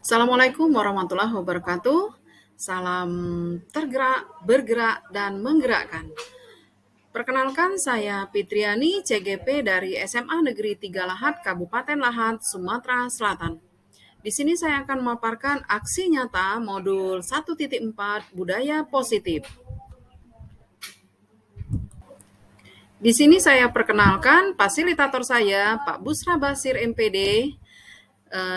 Assalamualaikum warahmatullahi wabarakatuh. Salam tergerak, bergerak, dan menggerakkan. Perkenalkan, saya Fitriani, CGP dari SMA Negeri 3 Lahat, Kabupaten Lahat, Sumatera Selatan. Di sini saya akan memaparkan aksi nyata modul 1.4 Budaya Positif. Di sini saya perkenalkan fasilitator saya, Pak Busra Basir MPD.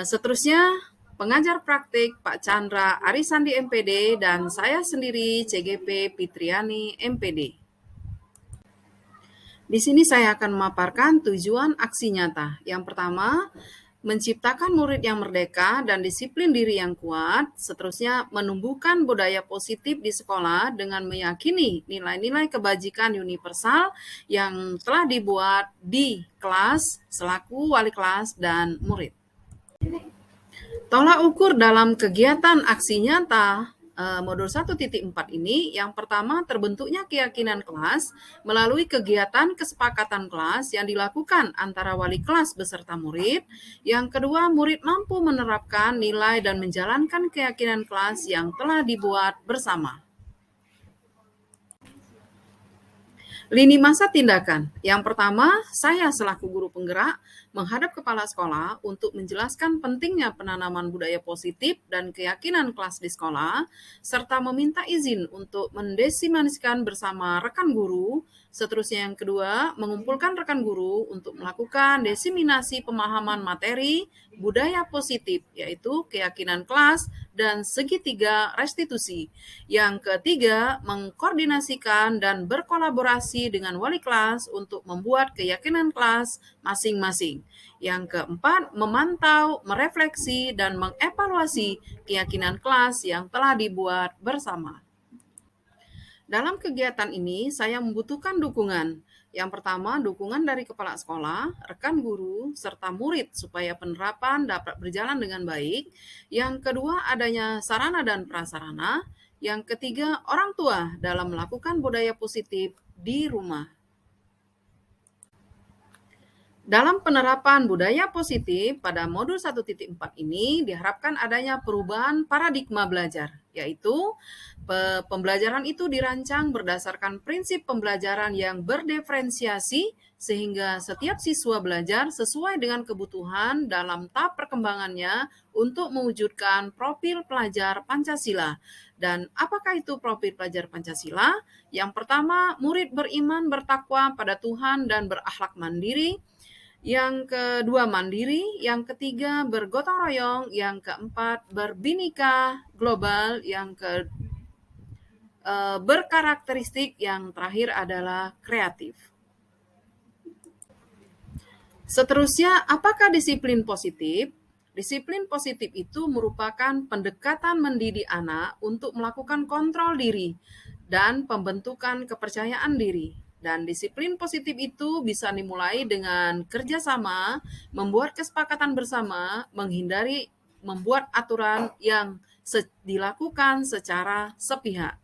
Seterusnya, pengajar praktik Pak Chandra Arisandi MPD dan saya sendiri CGP Fitriani MPD. Di sini saya akan memaparkan tujuan aksi nyata. Yang pertama, menciptakan murid yang merdeka dan disiplin diri yang kuat. Seterusnya, menumbuhkan budaya positif di sekolah dengan meyakini nilai-nilai kebajikan universal yang telah dibuat di kelas selaku wali kelas dan murid. Tolak ukur dalam kegiatan aksi nyata modul 1.4 ini, yang pertama terbentuknya keyakinan kelas melalui kegiatan kesepakatan kelas yang dilakukan antara wali kelas beserta murid. Yang kedua, murid mampu menerapkan nilai dan menjalankan keyakinan kelas yang telah dibuat bersama. Lini masa tindakan. Yang pertama, saya selaku guru penggerak menghadap kepala sekolah untuk menjelaskan pentingnya penanaman budaya positif dan keyakinan kelas di sekolah, serta meminta izin untuk mendesimasikan bersama rekan guru. Seterusnya yang kedua, mengumpulkan rekan guru untuk melakukan desiminasi pemahaman materi budaya positif, yaitu keyakinan kelas dan segitiga restitusi. Yang ketiga, mengkoordinasikan dan berkolaborasi dengan wali kelas untuk membuat keyakinan kelas masing-masing. Yang keempat, memantau, merefleksi, dan mengevaluasi keyakinan kelas yang telah dibuat bersama. Dalam kegiatan ini, saya membutuhkan dukungan. Yang pertama, dukungan dari kepala sekolah, rekan guru, serta murid supaya penerapan dapat berjalan dengan baik. Yang kedua, adanya sarana dan prasarana. Yang ketiga, orang tua dalam melakukan budaya positif di rumah. Dalam penerapan budaya positif pada modul 1.4 ini diharapkan adanya perubahan paradigma belajar, yaitu pembelajaran itu dirancang berdasarkan prinsip pembelajaran yang berdiferensiasi sehingga setiap siswa belajar sesuai dengan kebutuhan dalam tahap perkembangannya untuk mewujudkan profil pelajar Pancasila. Dan apakah itu profil pelajar Pancasila? Yang pertama, murid beriman bertakwa pada Tuhan dan berakhlak mandiri. Yang kedua, mandiri. Yang ketiga, bergotong royong. Yang keempat, berbhinneka global. Berkarakteristik. Yang terakhir adalah kreatif. Seterusnya, apakah disiplin positif? Disiplin positif itu merupakan pendekatan mendidik anak untuk melakukan kontrol diri dan pembentukan kepercayaan diri. Dan disiplin positif itu bisa dimulai dengan kerjasama, membuat kesepakatan bersama, menghindari membuat aturan yang dilakukan secara sepihak.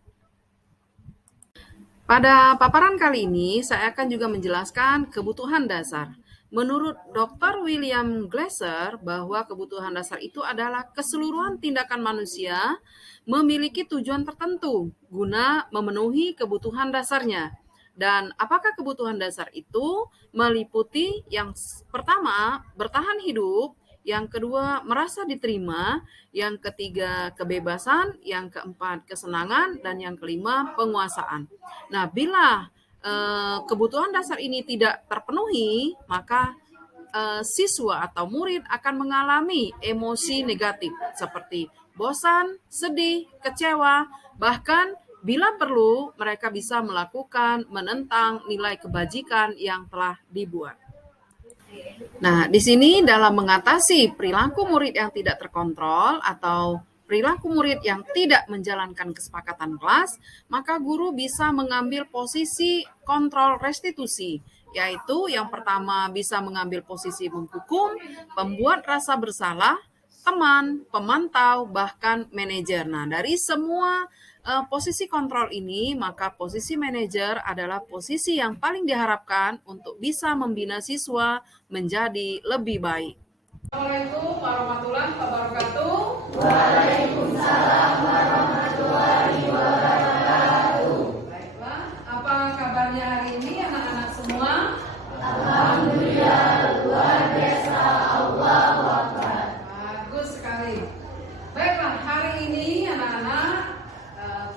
Pada paparan kali ini, saya akan juga menjelaskan kebutuhan dasar. Menurut Dr. William Glasser, bahwa kebutuhan dasar itu adalah keseluruhan tindakan manusia memiliki tujuan tertentu guna memenuhi kebutuhan dasarnya. Dan apakah kebutuhan dasar itu meliputi yang pertama, bertahan hidup, yang kedua, merasa diterima, yang ketiga, kebebasan, yang keempat, kesenangan, dan yang kelima, penguasaan. Nah, bila kebutuhan dasar ini tidak terpenuhi, maka siswa atau murid akan mengalami emosi negatif seperti bosan, sedih, kecewa, bahkan bila perlu mereka bisa melakukan menentang nilai kebajikan yang telah dibuat. Nah, di sini dalam mengatasi perilaku murid yang tidak terkontrol atau perilaku murid yang tidak menjalankan kesepakatan kelas, maka guru bisa mengambil posisi kontrol restitusi, yaitu yang pertama bisa mengambil posisi menghukum, pembuat rasa bersalah, teman, pemantau, bahkan manajer. Nah, dari semua posisi kontrol ini, maka posisi manajer adalah posisi yang paling diharapkan untuk bisa membina siswa menjadi lebih baik. Assalamualaikum warahmatullahi wabarakatuh.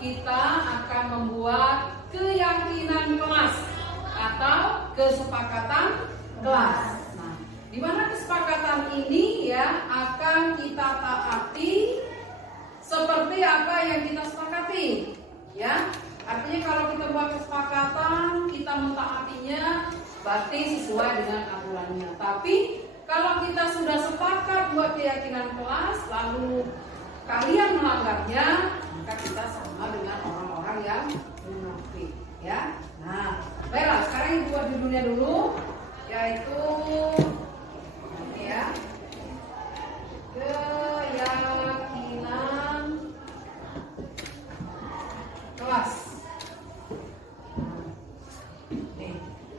kita akan membuat keyakinan kelas atau kesepakatan kelas. Nah, di mana kesepakatan ini ya akan kita taati seperti apa yang kita sepakati, ya. Artinya kalau kita buat kesepakatan, kita mentaatinya berarti sesuai dengan aturannya. Tapi kalau kita sudah sepakat buat keyakinan kelas, lalu kalian melanggarnya, maka kita sama dengan orang-orang yang munafik, ya. Nah, baiklah, sekarang buat di dunia dulu, yaitu ini ya, keyakinan kelas. Nih,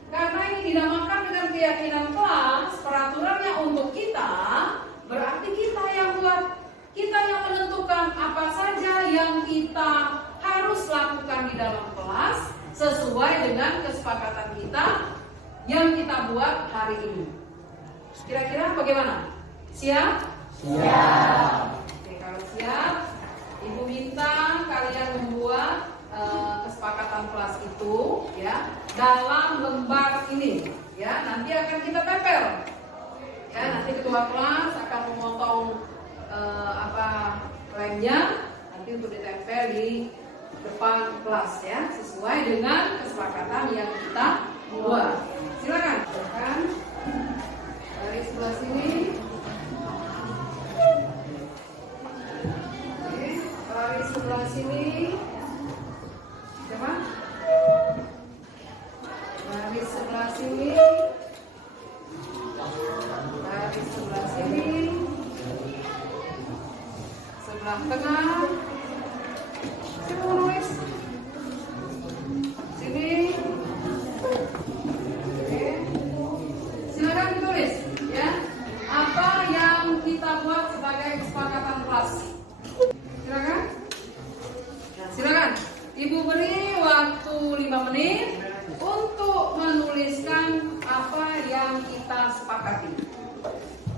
karena ini dinamakan dengan keyakinan kelas, peraturannya untuk kita, berarti kita yang buat, kita yang menentukan apa saja yang kita harus lakukan di dalam kelas sesuai dengan kesepakatan kita yang kita buat hari ini. Kira-kira bagaimana? Siap? Siap. Oke, kalau siap, Ibu minta kalian membuat kesepakatan kelas itu ya dalam lembar ini ya, nanti akan kita tempel ya, nanti ketua kelas akan memotong lemnya nanti untuk ditempel di depan kelas ya, sesuai dengan kesepakatan yang kita buat. Silakan dari sebelah sini. Oke, dari sebelah sini. Siapa? Dari sebelah sini. Dari sebelah sini. Sebelah tengah. Siapa mau nulis? Sini. Oke. Silakan ditulis ya. Apa yang kita buat sebagai kesepakatan kelas? Silakan. Nah, silakan. Ibu beri waktu 5 menit untuk menuliskan apa yang kita sepakati.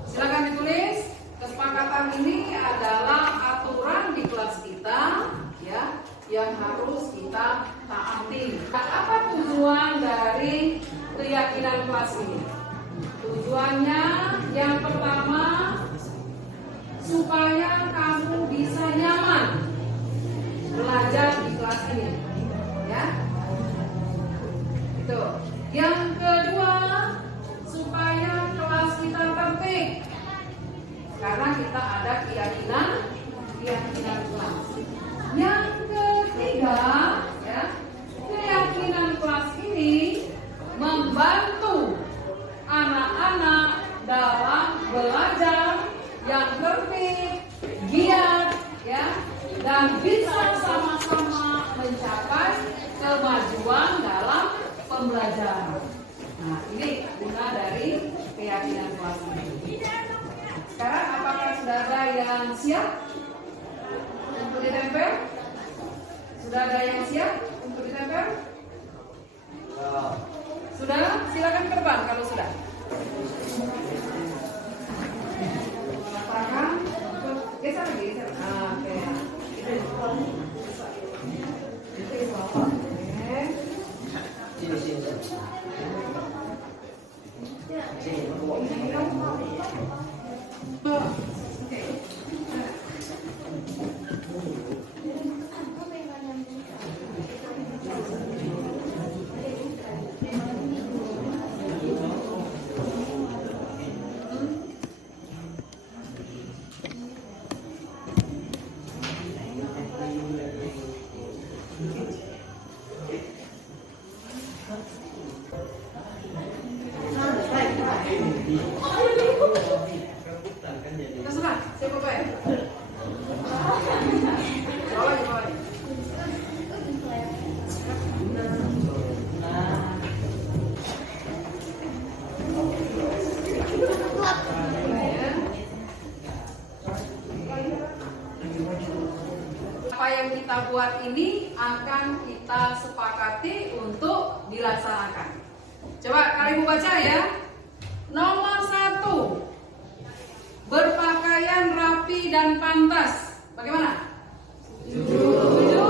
Silakan ditulis. Kesepakatan ini adalah aturan di kelas kita ya, yang harus kita taati. Nah, apa tujuan dari keyakinan kelas ini? Tujuannya yang pertama, supaya kamu bisa nyaman belajar di kelas ini, ya. Itu. Yang kedua, supaya kelas kita tertib, karena kita ada keyakinan kelas. Yang ketiga, ya, keyakinan kelas ini membantu anak-anak dalam belajar yang tertib, giat, ya, dan bisa sama-sama mencapai kemajuan dalam pembelajaran. Nah, ini guna dari keyakinan kelas ini. Sekarang apakah sudah ada yang siap untuk ditempel? Sudah ada yang siap untuk ditempel? Sudah? Silakan ke depan kalau sudah. Apakah? Geser lagi, geser. Oke. Terserah, siapa Pak ya? Bawa. Apa yang kita buat ini akan kita sepakati untuk dilaksanakan. Coba kalian baca ya. Nomor 1, berpakaian rapi dan pantas. Bagaimana? Setuju.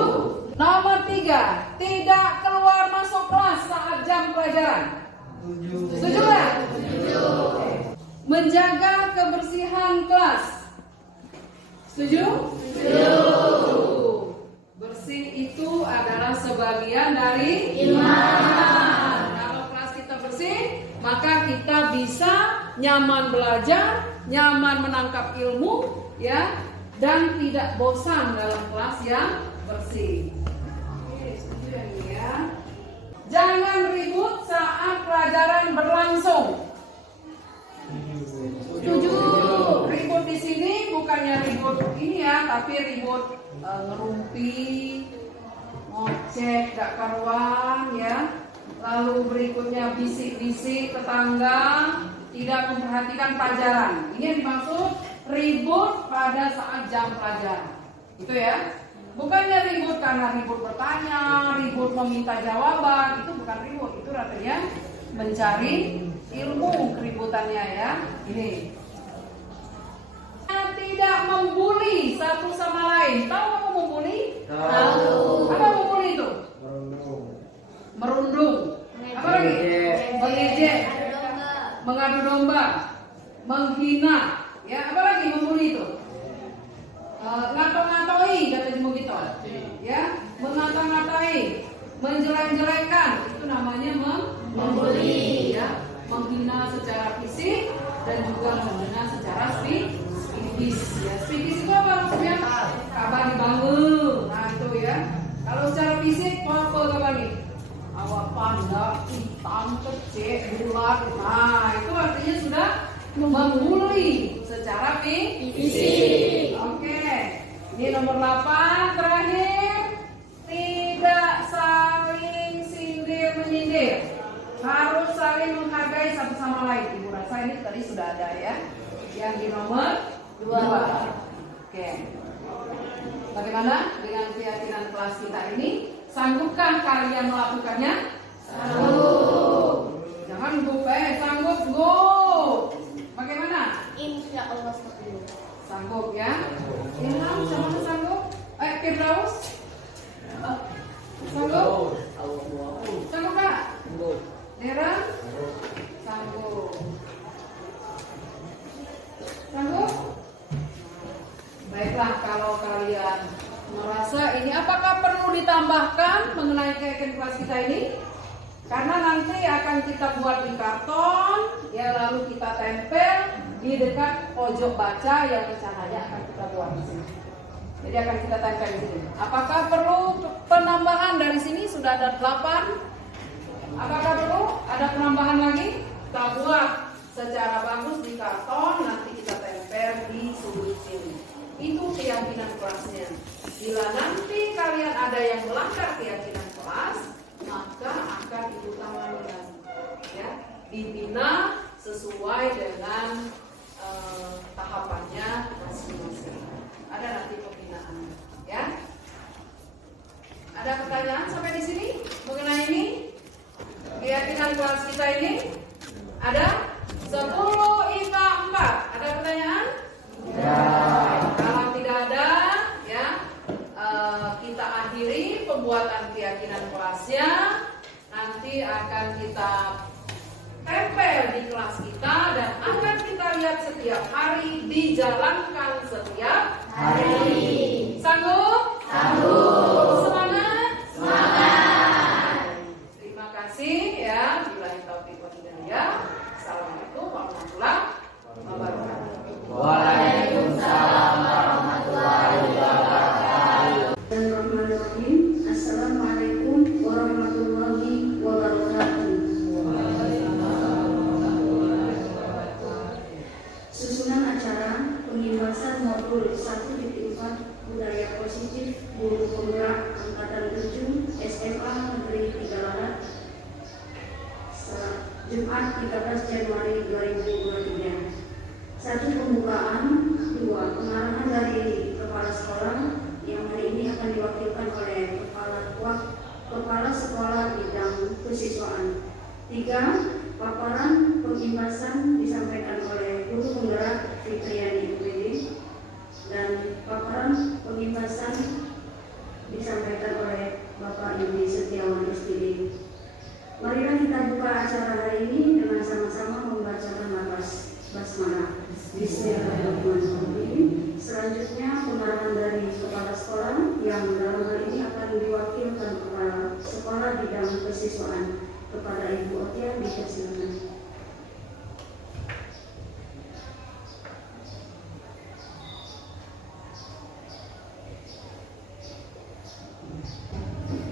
Setuju? Setuju. Bersih itu adalah sebagian dari iman. Kalau kelas kita bersih, maka kita bisa nyaman belajar, nyaman menangkap ilmu, ya, dan tidak bosan dalam kelas yang bersih. Oke, setuju ya ini ya. Jangan ribut saat pelajaran berlangsung. Setuju. Ribut di sini bukannya ribut ini ya, tapi ribut ngerumpi, ngoceh, gak karuan ya. Lalu berikutnya bisik-bisik tetangga, tidak memperhatikan pelajaran. Ini yang dimaksud ribut pada saat jam pelajaran. Itu ya. Bukannya ribut karena ribut bertanya, ribut meminta jawaban, itu bukan ribut, itu artinya mencari ilmu keributannya ya. Ini. Tidak membuli satu sama lain. Tahu apa membuli? Tahu. Apa membuli itu? Merundung. Apa lagi? Mengejek. Mengadu domba. Menghina. Ya, apa lagi membuli itu? Ngato-ngatoi kata Jemu gitu. Ya, mengata-ngatai, menjelek-jelekan, itu namanya membuli ya. Menghina secara fisik dan juga menghina secara psikis ya. Psikis itu apa maksudnya? Kabar dibangun. Nah, itu ya. Kalau secara fisik apa kabar nih? Awak pandang, hitam, kecil, bulat. Nah, itu artinya sudah membuli secara fisik. Oke. Ini nomor 8 terakhir. Tidak saling sindir menyindir. Harus saling menghargai satu sama lain. Ibu rasa ini tadi sudah ada ya. Yang di nomor 2. Oke. Bagaimana dengan keyakinan kelas kita ini? Sanggupkah kalian melakukannya? Sanggup. Jangan gup, sanggup, gup. Bagaimana? Insya Allah sanggup. Sanggup ya. Ilham sama sanggup? Firdaus? Sanggup? Sanggup Kak? Nera? Sanggup. Sanggup? Baiklah, kalau kalian merasa ini apakah perlu ditambahkan mengenai keyakinan kelas kita ini? Karena nanti akan kita buat di karton, ya, lalu kita tempel di dekat pojok baca yang rencananya akan kita buat di sini. Jadi akan kita tempel di sini. Apakah perlu penambahan dari sini? Sudah ada 8. Apakah perlu ada penambahan lagi? Kita buat secara bagus di karton, nanti kita tempel di sudut sini. Itu keyakinan kelasnya. Bila nanti kalian ada yang melanggar keyakinan kelas, maka akan ditangani ya, dibina sesuai dengan tahapannya masing-masing. Ada nanti pembinaan, ya. Ada pertanyaan sampai di sini mengenai ini? Keyakinan kelas kita ini ada 10 IPA 4. Ada pertanyaan? Ya. Kalau tidak ada, ya, kita akhiri pembuatan keyakinan kelasnya. Nanti akan kita tempel di kelas kita dan akan kita lihat setiap hari, dijalankan setiap hari. Sanggup? Sanggup. Semangat? Semangat. Terima kasih ya. Billahi taufiq wal hidayah. Assalamualaikum warahmatullahi wabarakatuh. Waalaikumsalam warahmatullahi wabarakatuh. Bismillahirrahmanirrahim. Assalamualaikum warahmatullahi wabarakatuh. Susunan acara pengimbasan modul 1.4 budaya positif guru penggerak angkatan 7 SMA Negeri 3 Larat Jumat 13 Januari 2023. 1. Pembukaan. 2. Pengarahan dari kepala sekolah yang hari ini akan diwakilkan oleh kepala sekolah bidang kesiswaan. 3. Paparan pengimbasan disampaikan oleh guru penggerak Fitriani UPD dan paparan pengimbasan disampaikan oleh Bapak Yudi Setiawan SPD. Marilah kita buka acara hari ini dengan sama-sama membacakan lafaz basmalah. Bismillahirrahmanirrahim. Selanjutnya Kepada Ibu Otia, dipersilakan.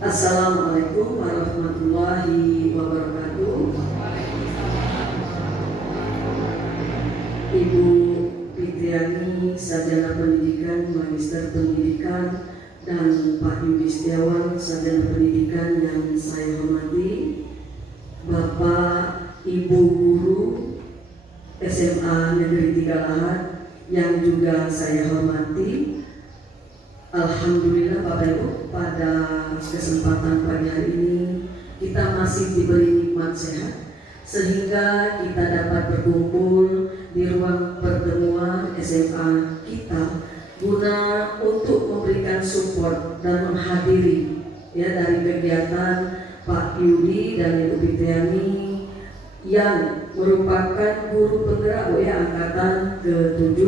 Assalamualaikum warahmatullahi wabarakatuh. Ibu Fitriani, Sarjana Pendidikan, Magister Pendidikan, dan Pak Yudi Setiawan, Sarjana Pendidikan yang saya hormati, Bapak Ibu Guru SMA Negeri 3 Lahat yang juga saya hormati. Alhamdulillah Bapak Ibu, pada kesempatan pagi hari ini kita masih diberi nikmat sehat sehingga kita dapat berkumpul di ruang pertemuan SMA kita guna untuk memberikan support dan menghadiri dari kegiatan Pak Yudi dan Ibu Fitriani yang merupakan guru penggerak angkatan ke-7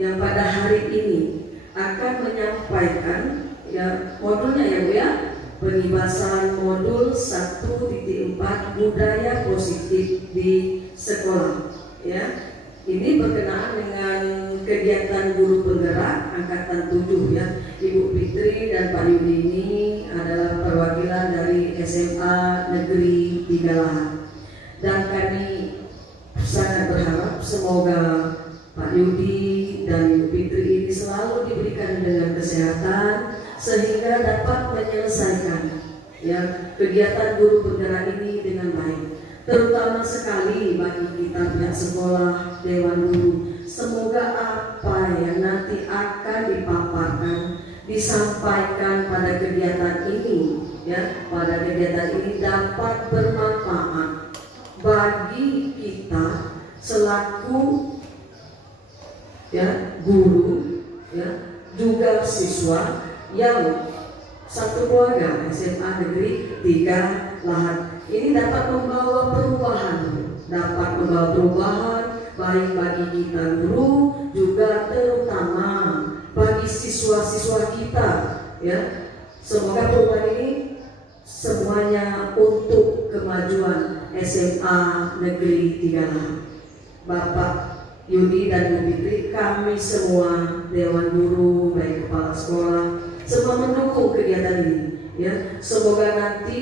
yang pada hari ini akan menyampaikan modulnya Bu pengibasan modul 1.4 budaya positif di sekolah Ini berkenaan dengan kegiatan guru penggerak angkatan 7 Ibu Fitri dan Pak Yudi ini adalah perwakilan dari SMA Negeri 3 Lahat. Dan kami sangat berharap semoga Pak Yudi dan Ibu Fitri ini selalu diberikan dengan kesehatan sehingga dapat menyelesaikan kegiatan guru penggerak ini dengan baik. Terutama sekali bagi kita pihak sekolah, Dewan Guru, semoga apa yang nanti akan dipaparkan, disampaikan pada kegiatan ini, pada kegiatan ini dapat bermanfaat bagi kita selaku guru, juga siswa yang satu keluarga SMA Negeri 3 Lahat. Ini dapat membawa perubahan baik bagi kita guru, juga terutama bagi siswa-siswa kita. Semoga perubahan ini semuanya untuk kemajuan SMA Negeri 3 Lahat. Bapak Yudi dan Bu Fitri, kami semua Dewan Guru, baik kepala sekolah, semua mendukung kegiatan ini. Semoga nanti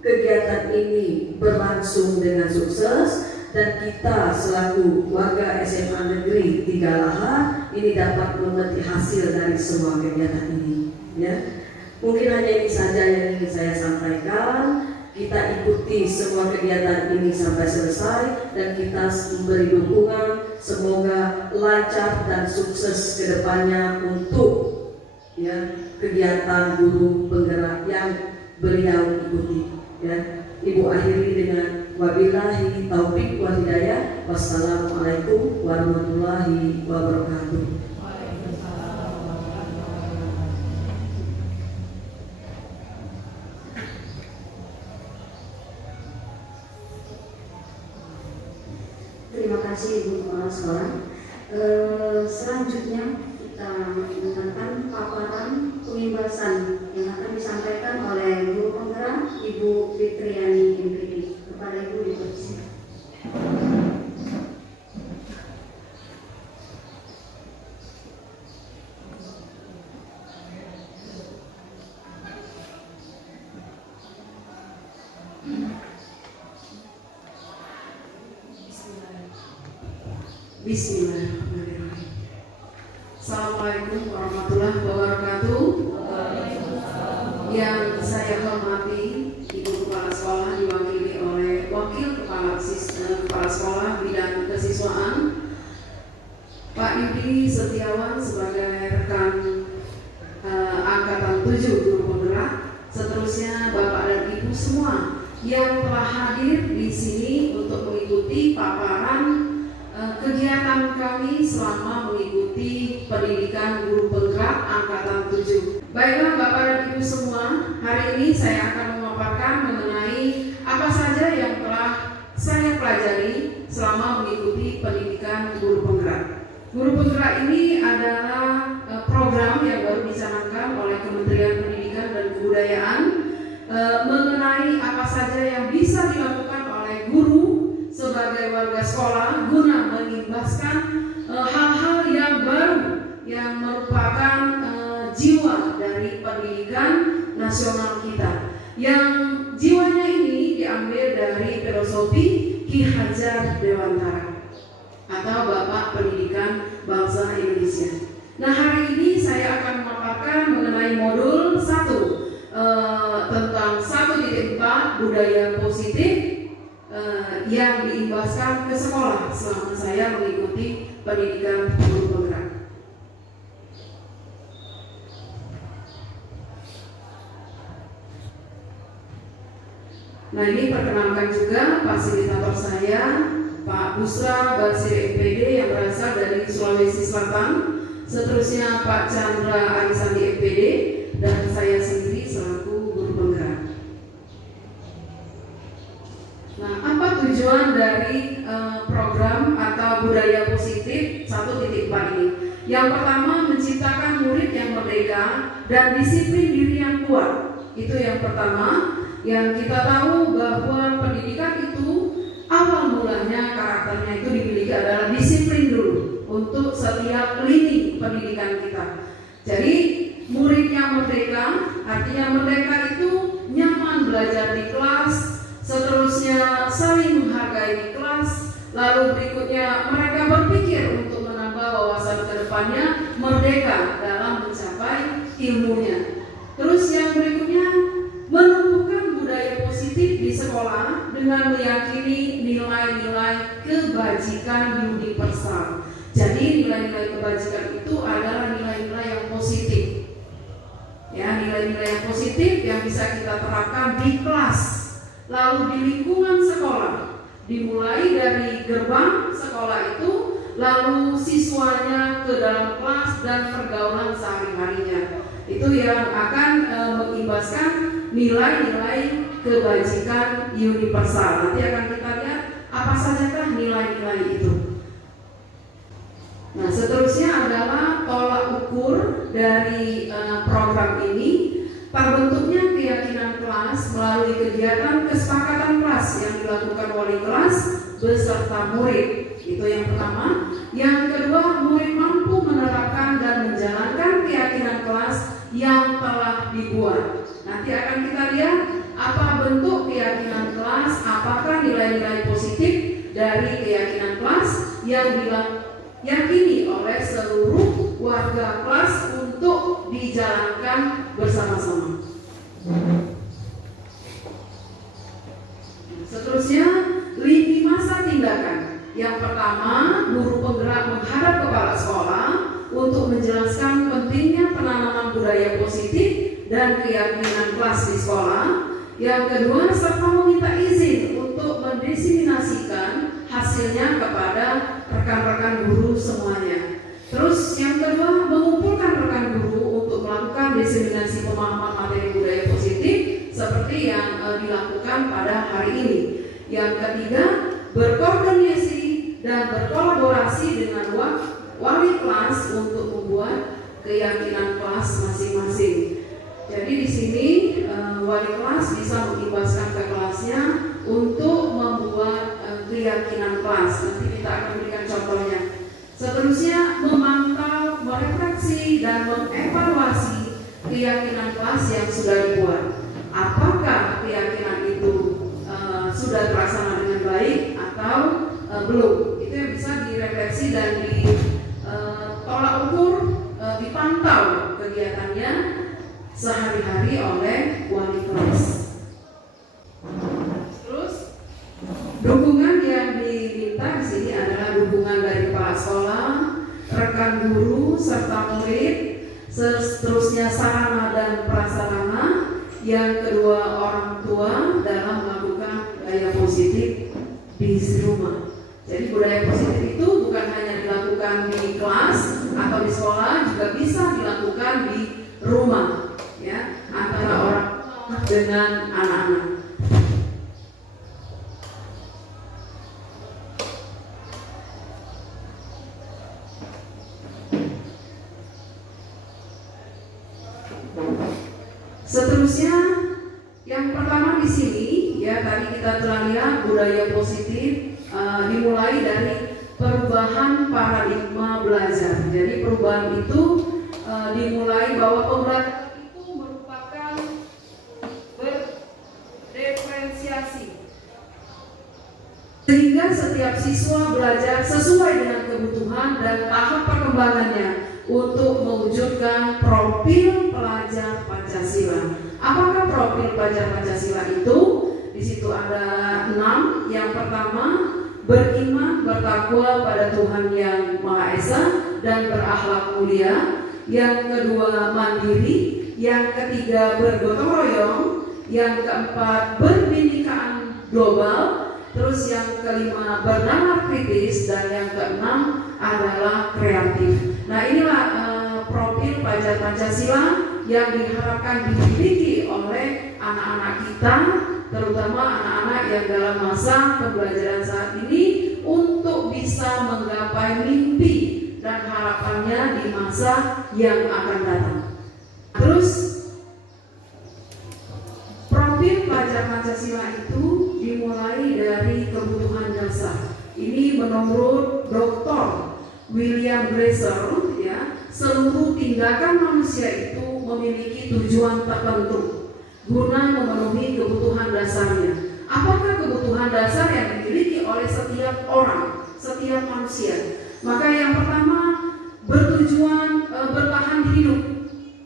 kegiatan ini berlangsung dengan sukses dan kita selaku warga SMA Negeri 3 Lahat ini dapat memetik hasil dari semua kegiatan ini. Mungkin hanya ini saja yang ingin saya sampaikan. Kita ikuti semua kegiatan ini sampai selesai dan kita memberi dukungan semoga lancar dan sukses ke depannya untuk kegiatan guru penggerak yang beliau ikuti. Ibu akhiri dengan wabillahi taufik wal hidayah. Wassalamualaikum warahmatullahi wabarakatuh. Terima kasih Ibu Kepala Sekolah. Selanjutnya kita mendengarkan paparan pengibasan yang akan disampaikan oleh guru penggerak Ibu Fitriani MPD. Kepada Ibu dipersilakan. Bismillahirrahmanirrahim. Assalamualaikum warahmatullahi wabarakatuh. Yang saya hormati Ibu Kepala Sekolah diwakili oleh Wakil Kepala Sekolah Bidang Kesiswaan Pak Yudi Setiawan sebagai rekan angkatan 7 guru penggerak. Seterusnya Bapak dan Ibu semua yang telah hadir di sini untuk mengikuti paparan kegiatan kami selama mengikuti pendidikan guru penggerak angkatan 7. Baiklah Bapak dan Ibu semua, hari ini saya akan memaparkan mengenai apa saja yang telah saya pelajari selama mengikuti pendidikan guru penggerak. Guru penggerak ini adalah program yang baru dicanangkan oleh Kementerian Pendidikan dan Kebudayaan mengenai apa saja yang jiwa dari pendidikan nasional kita. Yang jiwanya ini diambil dari filosofi Ki Hajar Dewantara atau Bapak Pendidikan Bangsa Indonesia. Nah, hari ini saya akan memaparkan mengenai modul 1 tentang 1.4 budaya positif yang diimbaskan ke sekolah selama saya mengikuti pendidikan guru penggerak. Nah, ini perkenalkan juga fasilitator saya, Pak Busra Basir MPD yang berasal dari Sulawesi Selatan. Seterusnya Pak Chandra Arisandi MPD dan saya sendiri selaku guru penggerak. Nah, apa tujuan dari program atau budaya positif 1.4 ini? Yang pertama, menciptakan murid yang merdeka dan disiplin diri yang kuat. Itu yang pertama. Yang kita tahu bahwa pendidikan itu awal mulanya karakternya itu dimiliki adalah disiplin dulu untuk setiap lini pendidikan kita. Jadi murid yang merdeka, artinya merdeka itu nyaman belajar di kelas, seterusnya saling menghargai di kelas, lalu berikutnya mereka berpikir untuk menambah wawasan ke depannya, merdeka dalam mencapai ilmunya. Terus yang berikutnya, menumbuhkan budaya positif di sekolah dengan meyakini nilai-nilai kebajikan universal. Jadi nilai-nilai kebajikan itu adalah nilai-nilai yang positif. Ya, nilai-nilai yang positif yang bisa kita terapkan di kelas, lalu di lingkungan sekolah. Dimulai dari gerbang sekolah itu, lalu siswanya ke dalam kelas dan pergaulan sehari-harinya. Itu yang akan mengimbaskan nilai-nilai kebajikan universal. Nanti akan kita lihat apa sajakah nilai-nilai itu. Nah, seterusnya adalah tolak ukur dari program ini. Terbentuknya keyakinan kelas melalui kegiatan kesepakatan kelas yang dilakukan wali kelas beserta murid. Itu yang pertama. Yang kedua, murid mampu menerapkan dan menjalankan keyakinan kelas yang telah dibuat. Nanti akan kita lihat apa bentuk keyakinan kelas, apakah nilai-nilai positif dari keyakinan kelas yang diyakini oleh seluruh warga kelas untuk dijalankan bersama-sama. Seterusnya, lini masa tindakan. Yang pertama, guru penggerak menghadap kepala sekolah untuk menjelaskan pentingnya penanaman budaya positif dan keyakinan kelas di sekolah. Yang kedua, serta meminta izin untuk mendiseminasikan hasilnya kepada rekan-rekan guru semuanya. Terus yang kedua, mengumpulkan rekan guru untuk melakukan diseminasi pemahaman materi budaya positif seperti yang dilakukan pada hari ini. Yang ketiga, berkoordinasi dan berkolaborasi dengan wali kelas untuk membuat keyakinan kelas masing-masing. Jadi di sini wali kelas bisa mengimbaskan ke kelasnya untuk membuat keyakinan kelas. Nanti kita akan berikan contohnya. Seterusnya, memantau, merefleksi dan mengevaluasi keyakinan kelas yang sudah dibuat. Apakah keyakinan itu sudah terlaksana dengan baik atau belum? Itu yang bisa direfleksi dan ditolak ukur, dipantau kegiatannya sehari-hari oleh wali kelas. Terus dukungan yang diminta di sini adalah dukungan dari kepala sekolah, rekan guru serta murid, seterusnya sarana dan prasarana, yang kedua orang tua dalam melakukan budaya positif di rumah. Jadi budaya positif itu bukan hanya dilakukan di kelas atau di sekolah, juga bisa dilakukan di rumah, ya, antara orang tua dengan anak-anak. Seterusnya, yang pertama di sini, ya tadi kita telah lihat budaya positif dimulai dari perubahan paradigma belajar. Jadi perubahan itu dimulai bahwa pembelajaran itu merupakan berdiferensiasi, sehingga setiap siswa belajar sesuai dengan kebutuhan dan tahap perkembangannya untuk mewujudkan profil pelajar Pancasila. Apakah profil pelajar Pancasila itu? Di situ ada 6. Yang pertama, beriman, bertakwa pada Tuhan Yang Maha Esa dan berakhlak mulia. Yang kedua, mandiri. Yang ketiga, bergotong royong. Yang keempat, berbindikaan global. Terus yang kelima, bernalar kritis. Dan yang keenam adalah kreatif. Nah, inilah profil pelajar Pancasila yang diharapkan dimiliki oleh anak-anak kita, terutama anak-anak yang dalam masa pembelajaran saat ini, untuk bisa menggapai mimpi dan harapannya di masa yang akan datang. Terus profil pelajar Pancasila itu dimulai dari kebutuhan dasar. Ini menurut Dr. William Glasser, ya, seluruh tindakan manusia itu memiliki tujuan tertentu guna memenuhi kebutuhan dasarnya. Apakah kebutuhan dasar yang dimiliki oleh setiap orang, setiap manusia? Maka yang pertama, bertujuan bertahan hidup,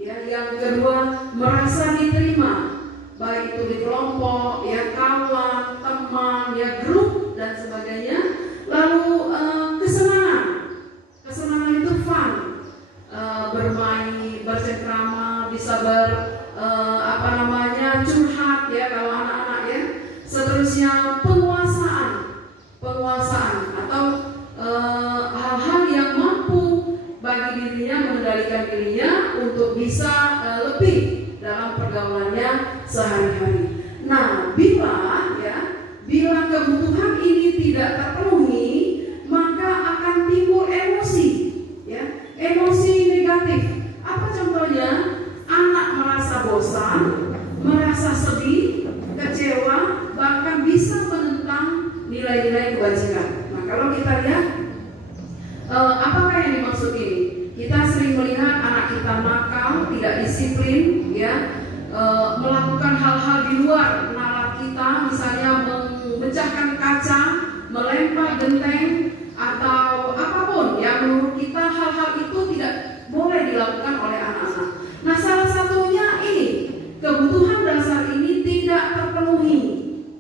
ya. Yang kedua, merasa diterima, baik itu di kelompok, ya, kawan, teman, ya, grup dan sebagainya. Lalu kesenangan itu fun, bermain, bercengkrama, bisa curhat, ya, kalau anak-anak, ya. Seterusnya penguasaan atau hal-hal yang mampu bagi dirinya mengendalikan dirinya untuk bisa lebih dalam pergaulannya sehari-hari. Nah, bila kebutuhan ini tidak terpenuhi, maka akan timbul emosi, ya, emosi negatif. Apa contohnya? Anak merasa bosan, merasa sedih, kecewa, bahkan bisa menentang nilai-nilai kebajikan. Nah, kalau kita lihat, apakah yang dimaksud ini? Kita sering melihat anak kita nakal, tidak disiplin, ya, melakukan hal-hal di luar nalar kita, misalnya memecahkan kaca, melempar genteng, atau apapun yang menurut kita hal-hal itu tidak boleh dilakukan oleh anak-anak. Nah, salah satunya ini, kebutuhan dasar ini tidak terpenuhi,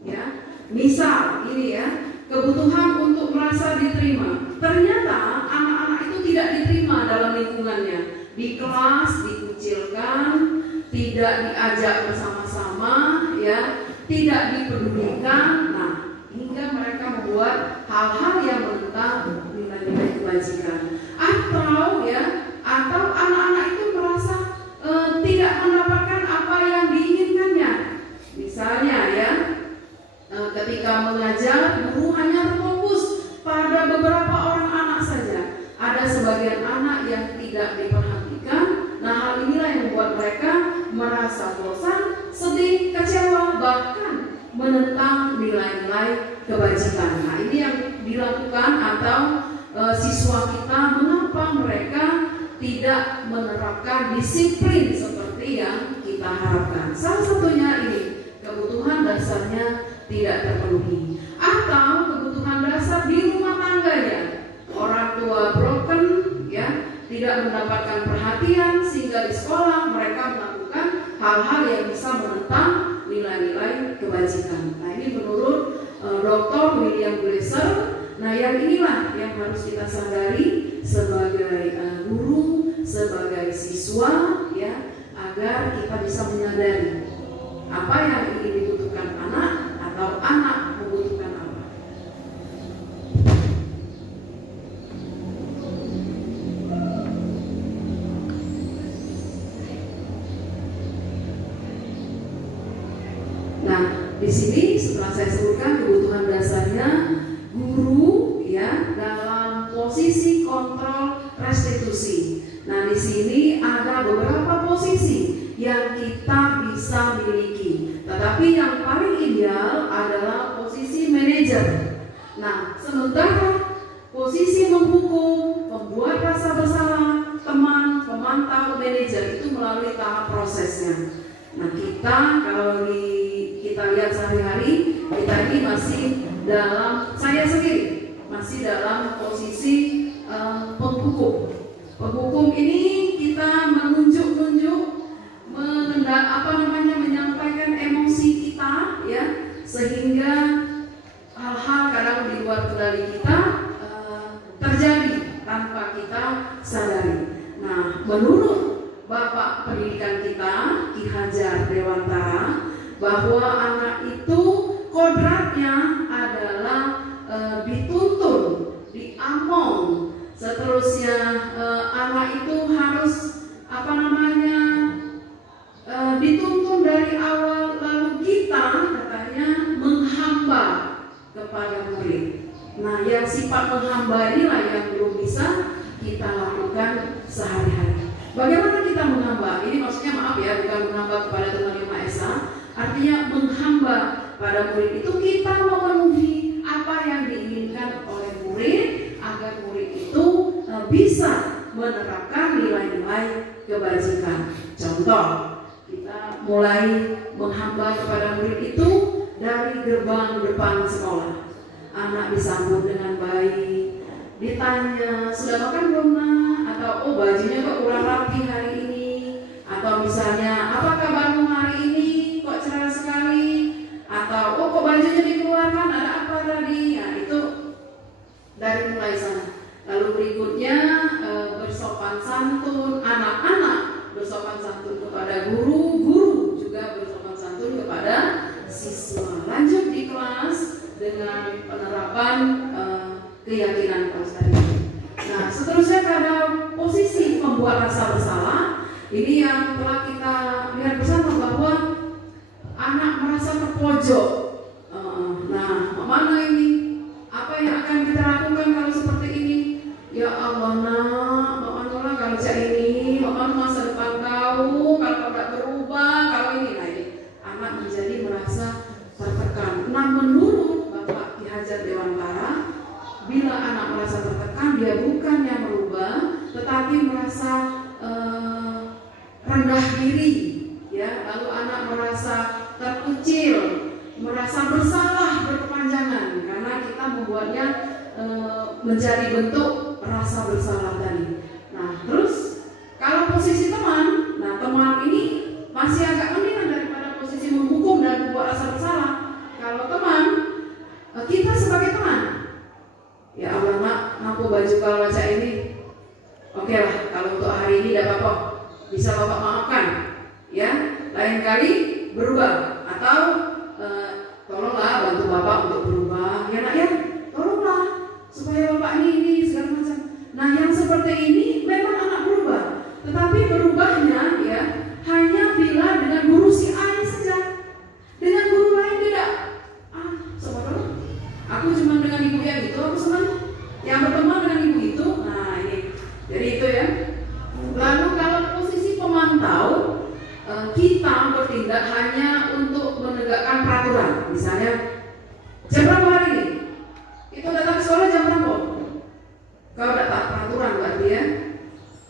ya. Misal ini, ya, kebutuhan untuk merasa diterima. Ternyata anak-anak itu tidak diterima dalam lingkungannya. Di kelas dikucilkan, tidak diajak bersama-sama, ya, tidak dipedulikan. Nah, hingga mereka membuat hal-hal yang menentang nilai-nilai kebajikan. Atau anak-anak itu merasa tidak mendapatkan apa yang diinginkannya. Misalnya, ya, ketika mengajar, guru hanya terfokus pada beberapa orang anak saja. Ada sebagian anak yang tidak diperhatikan. Nah, hal inilah yang membuat mereka merasa bosan, sedih, kecewa, bahkan menentang nilai-nilai kebajikan. Nah, ini yang dilakukan atau siswa kita, mengapa mereka tidak menerapkan disiplin seperti yang kita harapkan. Salah satunya ini, kebutuhan dasarnya tidak terpenuhi. Atau kebutuhan dasar di rumah tangganya, orang tua broken, ya, tidak mendapatkan perhatian, sehingga di sekolah mereka melakukan hal-hal yang bisa menentang nilai-nilai kebajikan. Nah, ini menurut Dr. William Glasser. Nah, yang inilah yang harus kita sadari sebagai guru, sebagai siswa, ya, agar kita bisa menyadari apa yang ingin dibutuhkan anak atau anak membutuhkan apa. Nah, di sini setelah saya sebutkan kebutuhan dasarnya, guru, ya, dalam posisi kontrol restitusi. Nah, di sini ada beberapa posisi yang kita bisa miliki. Tetapi yang paling ideal adalah posisi manajer. Nah, sementara posisi menghukum, membuat rasa bersalah, teman, pemantau, manajer itu melalui tahap prosesnya. Nah, kita kalau kita lihat sehari-hari, kita ini masih dalam, saya sendiri masih dalam posisi penghukum. Penghukum ini kita menunjuk-nunjuk, menyampaikan emosi kita, ya, sehingga hal-hal kadang di luar kendali kita terjadi tanpa kita sadari. Nah, menurut Bapak Pendidikan kita, Ki Hajar Dewantara, bahwa anak itu kodratnya adalah dituntun, diamong, seterusnya anak itu harus dituntun dari awal, lalu kita katanya menghamba kepada murid. Nah, yang sifat menghamba inilah yang belum bisa kita lakukan sehari-hari. Bagaimana kita menghamba? Ini maksudnya maaf ya, bukan menghamba kepada Tuhan Yang Maha Esa. Artinya menghamba pada murid itu kita memenuhi apa yang diinginkan oleh murid, agar murid itu bisa menerapkan nilai-nilai kebajikan. Contoh, kita mulai menghamba kepada murid itu dari gerbang depan sekolah. Anak disambut dengan baik, ditanya sudah makan belum nak, atau oh bajunya kok kurang rapi hari ini, atau misalnya apa kabarmu hari ini kok cerah sekali, atau oh kok bajunya dikeluarkan, ada apa tadi. Ya, itu dari mulai sana. Lalu berikutnya bersopan santun, anak-anak bersopan santun kepada guru, guru juga bersopan santun kepada siswa. Lanjut di kelas dengan penerapan keyakinan tadi. Nah, seterusnya pada posisi membuat rasa bersalah, ini yang telah kita lihat bersama bahwa anak merasa terpojok. Nah, mana ini? Apa yang akan kita lakukan kalau seperti ini? Ya Allah nak, Mama kalau cak ini, Mama masa depan kau, kalau kau tidak berubah, kalau ini lagi, anak menjadi merasa tertekan. Nah, menurut Bapak Ki Hajar Dewantara, bila anak merasa tertekan, dia bukan yang berubah, tetapi merasa rendah diri, ya. Lalu anak merasa terkucil, merasa bersalah berkepanjangan karena kita membuatnya menjadi bentuk rasa bersalah tadi. Nah, terus kalau posisi teman, nah teman ini masih agak mendingan daripada posisi menghukum dan membuat rasa bersalah. Kalau teman, kita sebagai teman, ya Allah nak, ngaku baju kalau baca ini, oke lah, kalau untuk hari ini tidak apa-apa, bisa Bapak maafkan, ya. Lain kali berubah, atau tolonglah bantu Bapak untuk berubah, ya nak ya, tolonglah supaya Bapak ini segala macam. Nah, yang seperti ini memang anak berubah, tetapi berubahnya ya hanya bila dengan guru si A saja, dengan guru lain tidak. Saudara, aku cuma dengan ibu yang gitu, aku senang. Yang berteman dengan ibu itu, nah ini, jadi itu ya. Lalu kalau posisi pemantau, kita bertindak hanya untuk menegakkan peraturan. Misalnya, jam berapa hari ini? Itu datang ke sekolah jam berapa? Kau tidak taat peraturan berarti ya?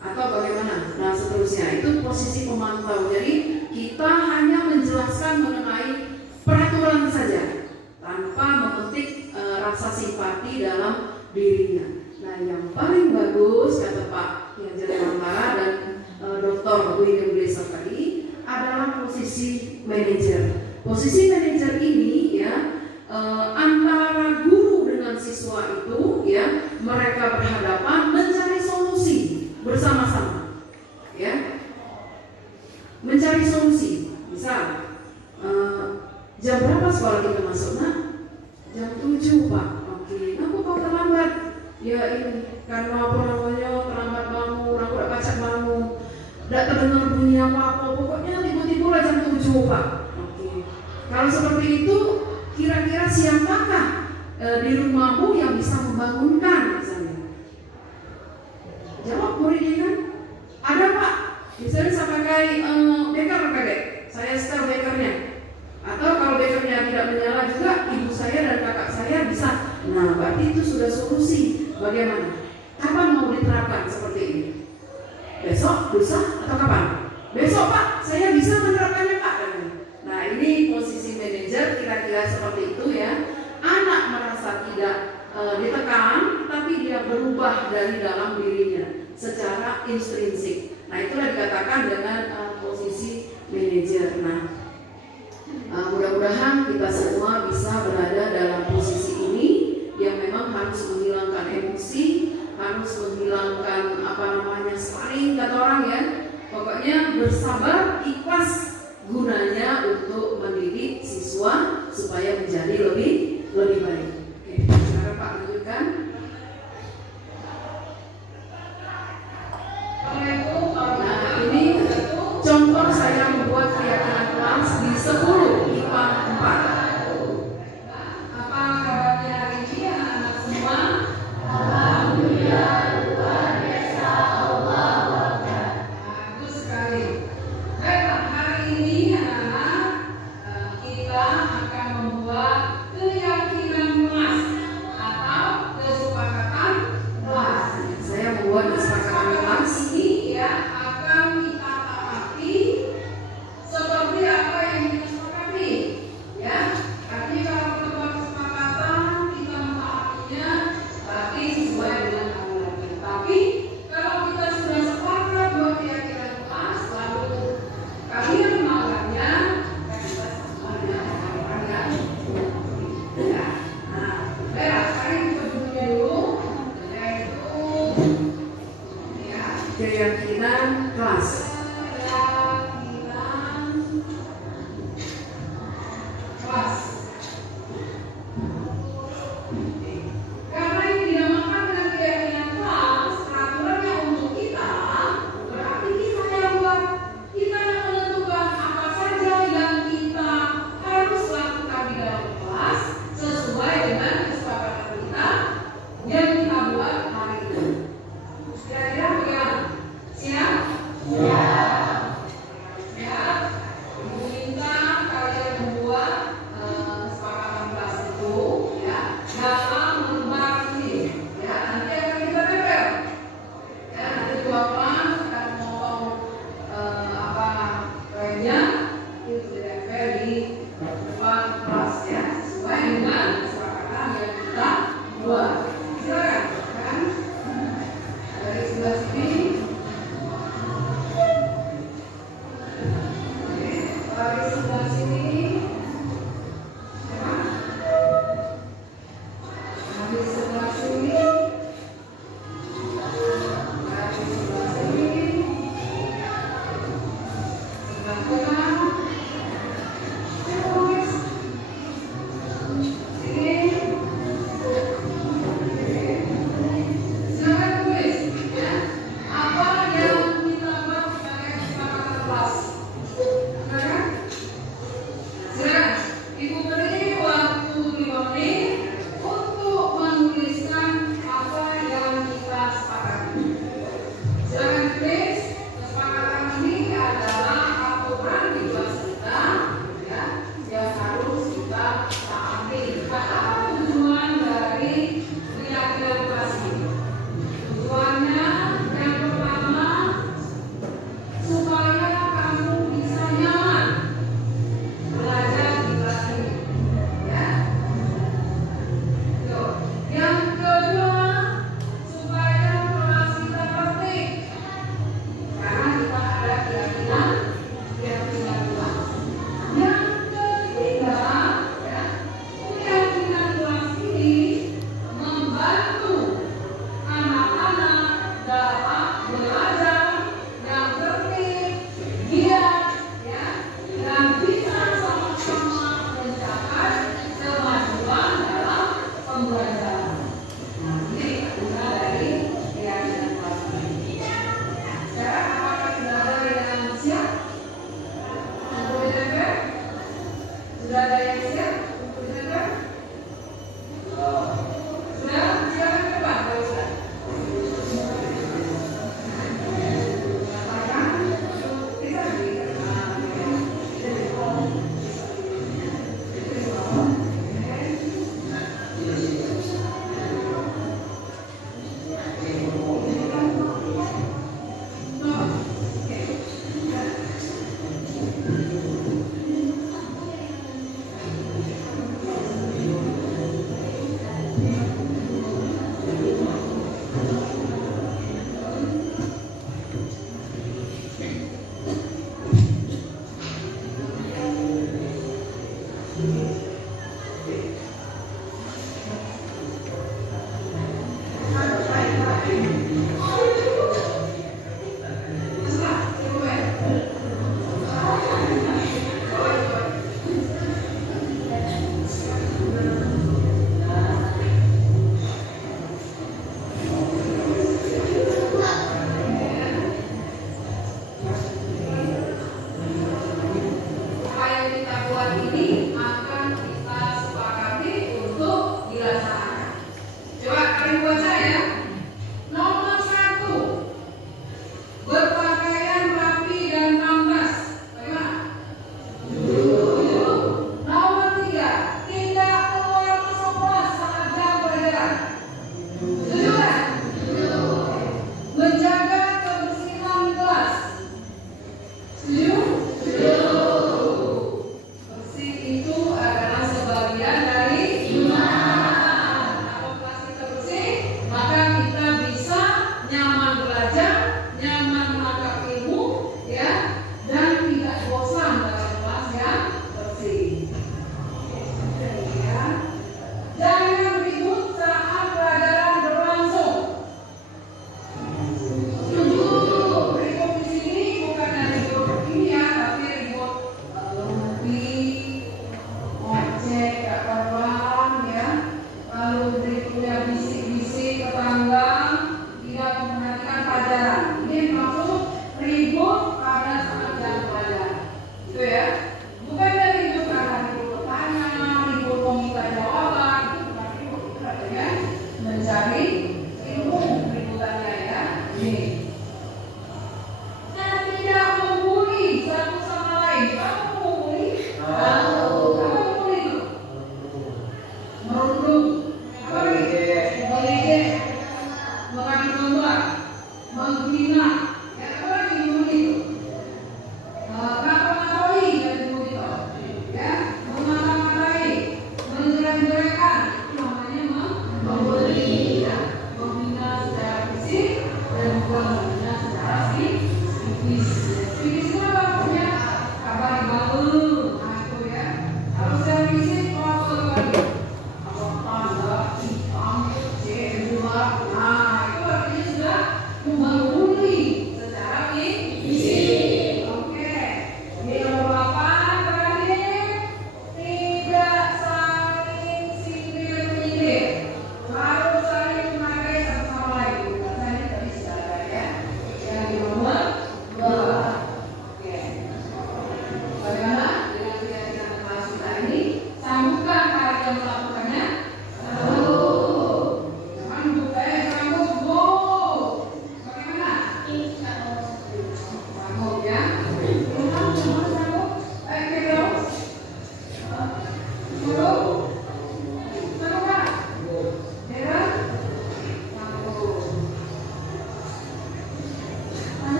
Atau bagaimana? Nah, seterusnya itu posisi pemantau. Jadi kita hanya menjelaskan mengenai peraturan saja, tanpa memetik rasa simpati dalam dirinya. Nah, yang paling bagus kata Pak Ki Hajar Dewantara dan Dr. William Glasser tadi adalah posisi manajer. Posisi manajer ini ya antara guru dengan siswa itu ya, mereka berhadapan mencari solusi bersama-sama, ya, mencari solusi. Misal jam berapa sekolah kita masuk nak? Jam 7 Pak. Oke, aku kau terlambat. Ya ini karena terlambat bangun, aku udah pacak bangun, tidak terdengar bunyi apa-apa. Pokoknya tiba-tiba lah jam 7 Pak. Oke. Kalau seperti itu, kira-kira siapakah di rumahmu yang bisa membangunkan misalnya? Jawab muridnya kan? Ada Pak. Misalnya saya pakai beker kakek, saya setel bekernya. Atau kalau bekernya tidak menyala juga, ibu saya dan kakak saya bisa. Nah, berarti itu sudah solusi. Bagaimana? Kapan mau diterapkan seperti ini? Besok? besok, lusa, atau kapan? Besok Pak, saya bisa menerapkannya Pak. Nah ini posisi manajer kira-kira seperti itu ya. Anak merasa tidak ditekan, tapi dia berubah dari dalam dirinya secara intrinsik. Nah itulah dikatakan dengan posisi manajer. Nah mudah-mudahan kita semua bisa berada dalam posisi ini yang memang harus menghilangkan emosi, harus menghilangkan sparring kata orang ya. Pokoknya bersabar, ikhlas gunanya untuk mendidik siswa supaya menjadi lebih baik. Oke, sekarang Pak lanjutkan. Nah ini contoh saya membuat keyakinan kelas di 10 IPA 4. Apa kabarnya hari ini anak-anak semua? Alhamdulillah, luar biasa, Allah Akbar. Bagus sekali. Baiklah, hari ini anak-anak kita akan membuat keyakinan kelas atau kesepakatan kelas. Saya membuat kesepakatan kelas ini ya akan kita taati seperti apa yang kita sepakati ya. Artinya kalau kita buat kesepakatan kita mentaatinya berarti sesuai dengan aturan. Tapi kalau kita sudah sepakat buat keyakinan kelas lalu kalian melanggarnya, kita sama dengan orang-orang ya. Nah, baiklah sekarang kita judulnya dulu yaitu ya keyakinan kelas. Karena ini dinamakan dengan keyakinan kelas, peraturannya untuk kita, berarti kita yang buat, kita yang menentukan apa saja yang kita harus lakukan di dalam kelas sesuai dengan kesepakatan kita yang kita buat hari ini. Kira-kira bagaimana? Siap? Ya.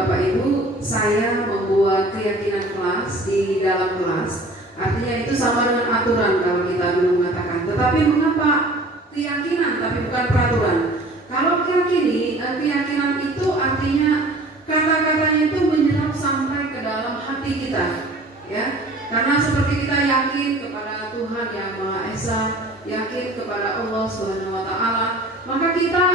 Bapak Ibu, saya membuat keyakinan kelas di dalam kelas. Artinya itu sama dengan aturan kalau kita dulu mengatakan. Tetapi mengapa keyakinan tapi bukan peraturan? Kalau keyakinan itu artinya kata-katanya itu menyerap sampai ke dalam hati kita, ya. Karena seperti kita yakin kepada Tuhan Yang Maha Esa, yakin kepada Allah Subhanahu Wa Taala, maka kita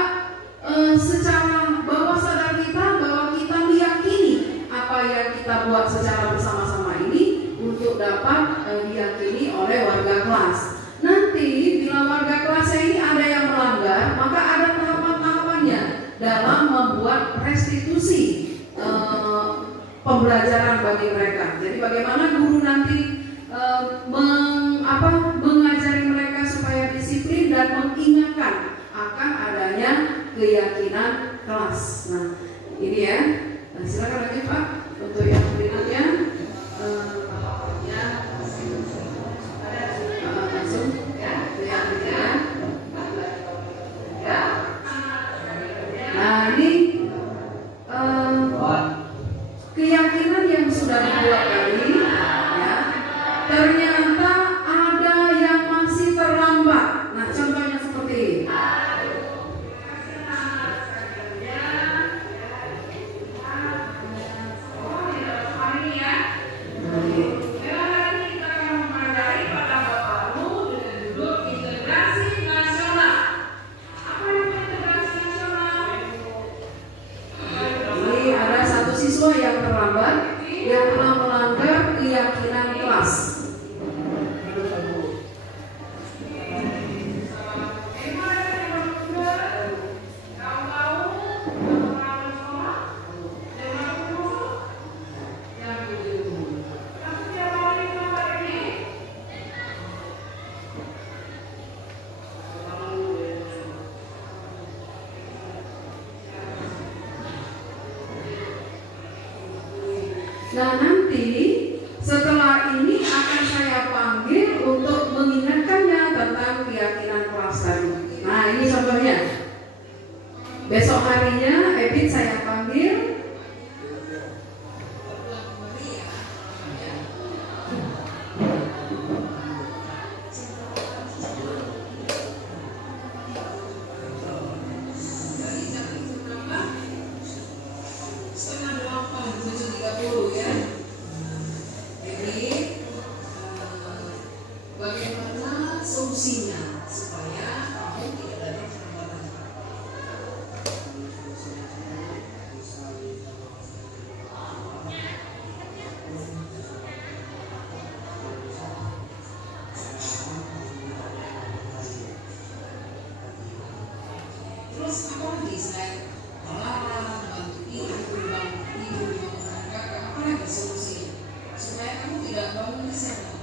secara bawah sadar kita bahwa kita meyakini apa yang kita buat secara bersama-sama ini untuk dapat diyakini oleh warga kelas. Nanti bila warga kelasnya ini ada yang melanggar, maka ada tahapan-tahapannya dalam membuat restitusi pembelajaran bagi mereka. Jadi bagaimana guru nanti mengajari mereka supaya disiplin dan mengingatkan akan adanya keyakinan kelas. Nah, ini ya. Nah, silakan lagi Pak untuk yang berikutnya. Langsung ya, yang berikutnya. Nah, ini keyakinan yang sudah dibuat tadi, ya, ternyata ada yang masih terlambat. Nah, contohnya seperti ini. Yang terlambat, yang telah melanggar keyakinan kelas. Nah, nanti setelah ini akan saya panggil untuk mengingatkannya tentang keyakinan kelas tadi. Nah, ini contohnya. Besok harinya Ebit saya panggil. Bagaimana solusinya supaya kamu tidak ada perlambatan? Terus apa lagi selain melarang, bantu ibu, apa lagi solusinya supaya kamu tidak bangun di sana?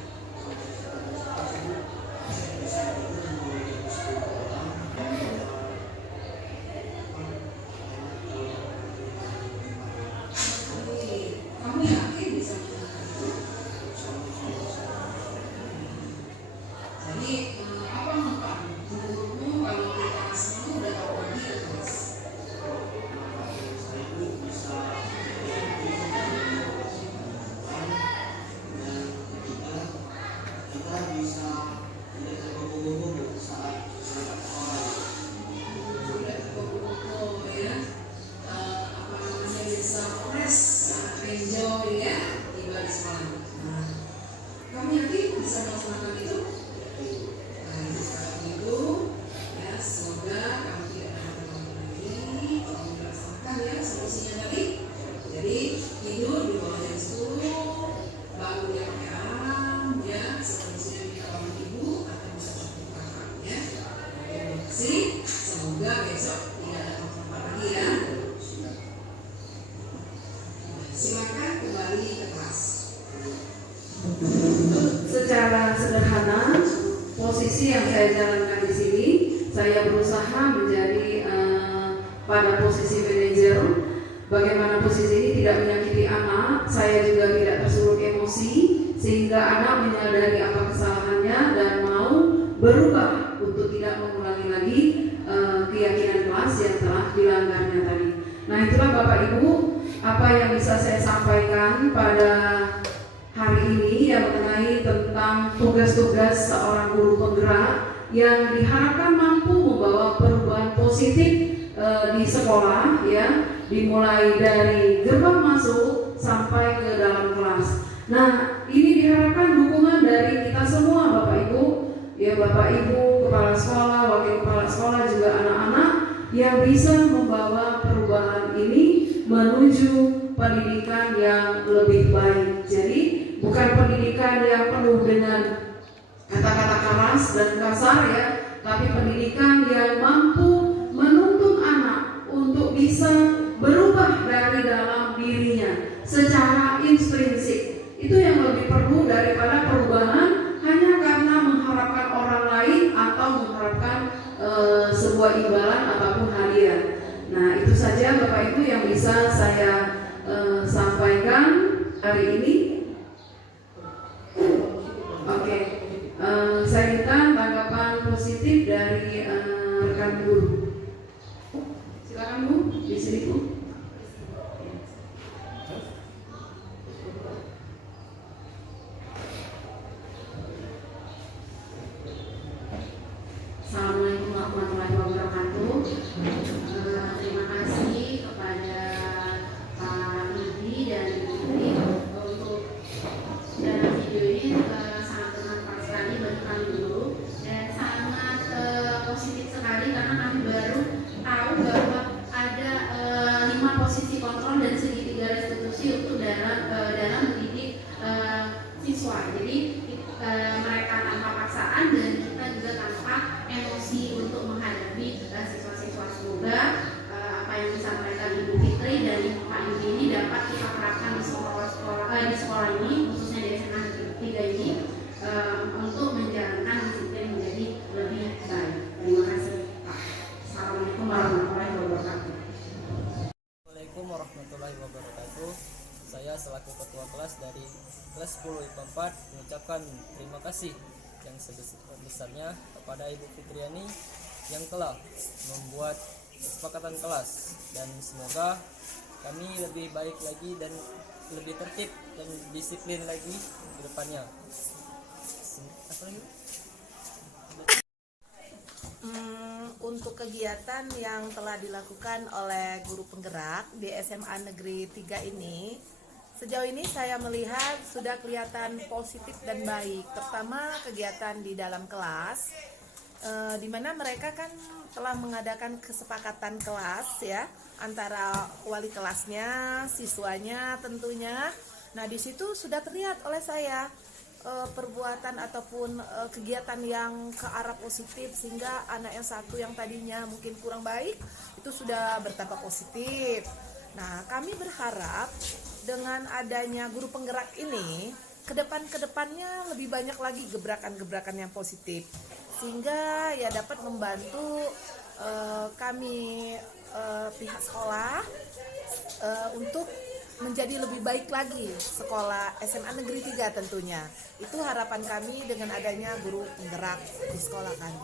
Semoga besok tidak ada apa-apa lagi ya. Silakan kembali ke kelas. Secara sederhana, posisi yang saya jalankan di sini, saya berusaha menjadi pada posisi manajer. Bagaimana posisi ini tidak menyakiti anak, saya juga tidak tersulut emosi, sehingga anak menyadari apa kesalahannya dan mau berubah untuk tidak mengulangi lagi keyakinan kelas yang telah dilanggarnya tadi. Nah, itulah Bapak Ibu apa yang bisa saya sampaikan pada hari ini yang mengenai tentang tugas-tugas seorang guru penggerak yang diharapkan mampu membawa perubahan positif di sekolah, ya, dimulai dari gerbang masuk sampai ke dalam kelas. Nah, ini diharapkan dukungan dari kita semua, Bapak Ibu, ya, Bapak Ibu, kepala sekolah, wakil kepala sekolah, juga anak-anak yang bisa membawa perubahan ini menuju pendidikan yang lebih baik. Jadi bukan pendidikan yang penuh dengan kata-kata keras dan kasar, ya, tapi pendidikan yang mampu menuntun anak untuk bisa berubah dari dalam dirinya secara intrinsik. Itu yang lebih perlu daripada perubahan hanya karena mengharapkan orang lain atau mengharapkan sebuah imbalan ataupun hadiah. Nah, itu saja Bapak Ibu yang bisa saya sampaikan hari ini. Oke, saya minta tanggapan positif dari rekan guru. Silakan Bu, di sini Bu. Assalamualaikum warahmatullahi wabarakatuh. Terima kasih kepada Pak Lidi dan Ibu Fitri untuk dalam video ini sangat bermanfaat sekali bagi kami guru dan sangat positif sekali karena kami baru tahu bahwa ada 5 posisi kontrol dan segitiga restitusi untuk dalam mendidik siswa. Jadi mereka tanpa paksaan dan kita juga tanpa emosi untuk menghadapi siswa-siswa. Semoga apa yang disampaikan Ibu Fitri dan Pak Yudi ini dapat kita terapkan di sekolah ini, khususnya di SMA Negeri 3 ini, untuk menjalankan disiplin menjadi lebih baik. Terima kasih Pak. Assalamualaikum warahmatullahi wabarakatuh. Assalamualaikum warahmatullahi wabarakatuh. Saya selaku ketua kelas dari kelas 10 IPA 4 mengucapkan terima kasih yang sebesar-besarnya kepada Ibu Fitriani yang telah membuat kesepakatan kelas, dan semoga kami lebih baik lagi dan lebih tertib dan disiplin lagi ke depannya. Apa lagi? Untuk kegiatan yang telah dilakukan oleh guru penggerak di SMA Negeri 3 ini, sejauh ini saya melihat sudah kelihatan positif dan baik, terutama kegiatan di dalam kelas, di mana mereka kan telah mengadakan kesepakatan kelas, ya, antara wali kelasnya, siswanya tentunya. Nah, di situ sudah terlihat oleh saya perbuatan ataupun kegiatan yang ke arah positif, sehingga anak yang satu yang tadinya mungkin kurang baik itu sudah bertambah positif. Nah, kami berharap dengan adanya guru penggerak ini kedepannya lebih banyak lagi gebrakan-gebrakan yang positif, sehingga ya dapat membantu kami pihak sekolah untuk menjadi lebih baik lagi sekolah SMA Negeri 3 tentunya. Itu harapan kami dengan adanya guru penggerak di sekolah kami.